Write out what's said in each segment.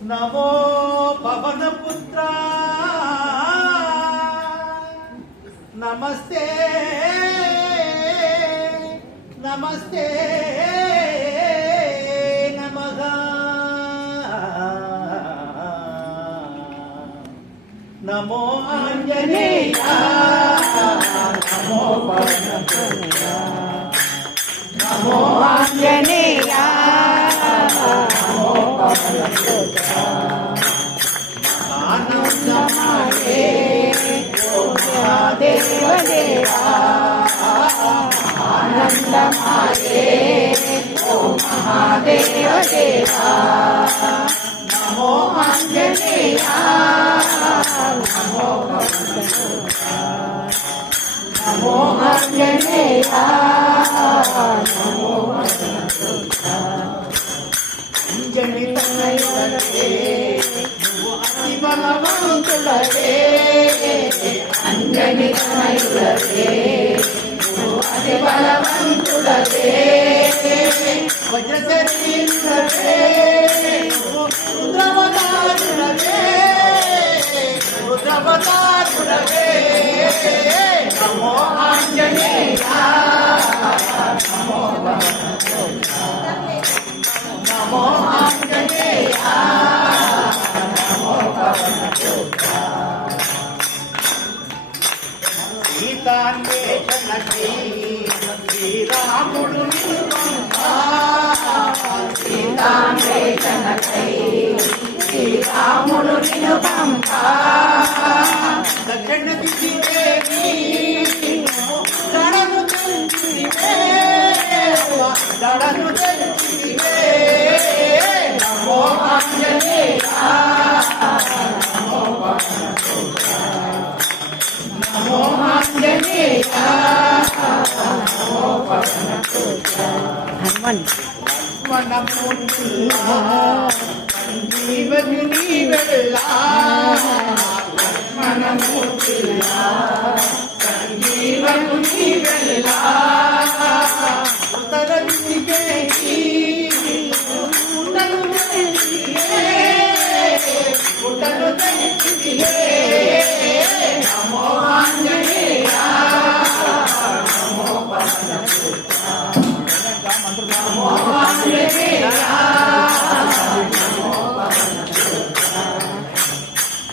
నమో పవనపుత్ర నమస్తే నమస్తే నమః నమో ఆంజనేయ నమో పవనపుత్ర నమో ఆంజనేయ నమో పవనపుత్ర ఆనందమయే ఓ మహాదేవ దేవా ఆనందమయే ఓ మహాదేవ దేవా నమో ఆంజనేయ నమో పవనపుత్ర నమో ఆంజనేయ నమో పవనపుత్ర అంజని తనయుడవే నువ్వు అతి బలవంతుడవే అంజని తనయుడవే నువ్వు అతి బలవంతుడవే వజ్ర శరీరుడవే రుద్రవతారుడవే రుద్రవతారుడవే నమో ఆంజనేయ నమో పవనపుత్ర నమో ఆంజనేయ నమో పవనపుత్ర సీతాన్వేషణకై శ్రీరాముడు సీతాన్వేషణకై శ్రీరాముడు నిన్ను పంపా దక్షిణ దిశివేవి గణను తెంచివే గణను తెంచివే నమో ఆంజనేయ నమో పవనపుత్ర నమో ఆంజనేయ నమో పవనపుత్ర వనమున్నా జీవని నీవెల్లా లక్ష్మణమూర్తిలా సంజీవను నీవెల్లా ఉత్తర దిశకేకి పుట్టను తెంచివే పుట్టను తెంచివే నమో ఆంజనేయ నమో పవనపుత్ర నమో ఆంజనేయ నమో పవనపుత్ర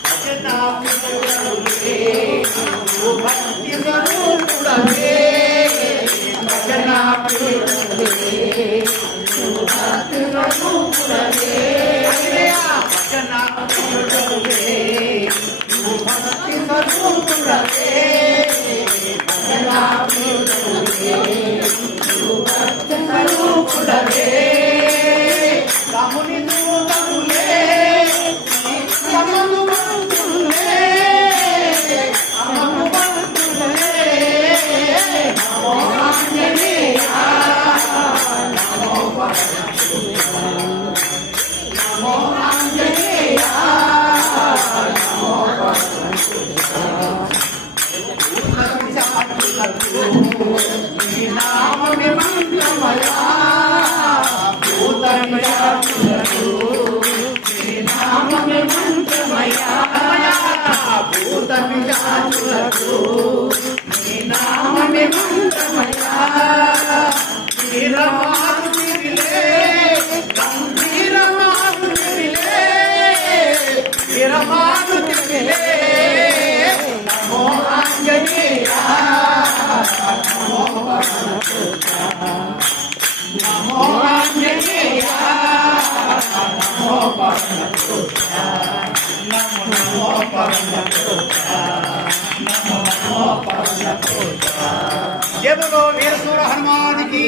భజనాపురుడే భక్తి స్వరూపుడవే భజనాపురుడే భక్తి స్వరూపుడవే భజనాపురుడే భక్తి స్వరూపుడవే భజనాపురుడే భక్తి స్వరూపుడవే రాముని దూతములే అమము భక్తులే అమము భక్తులే నమో ఆంజనేయ నమో పవనపుత్ర నమో ఆంజనేయ నమో పవనపుత్ర నీ నామమే మంత్రమయా భూతమిషాచులకు నీ నామమే మంత్రమయా భూతమిషాచులకు నీ నామమే మంత్రమయా వీరమారుతివిలే గంభీరమారుతివిలే వీరమారుతివిలే నమో ఆంజనేయ నమో పవనపుత్ర నమో ఆంజనేయ నమో పవనపుత్ర నమో నమో పవనపుత్ర నమో నమో పవనపుత్ర జయ బోలో వీర సూర హనుమాన్ की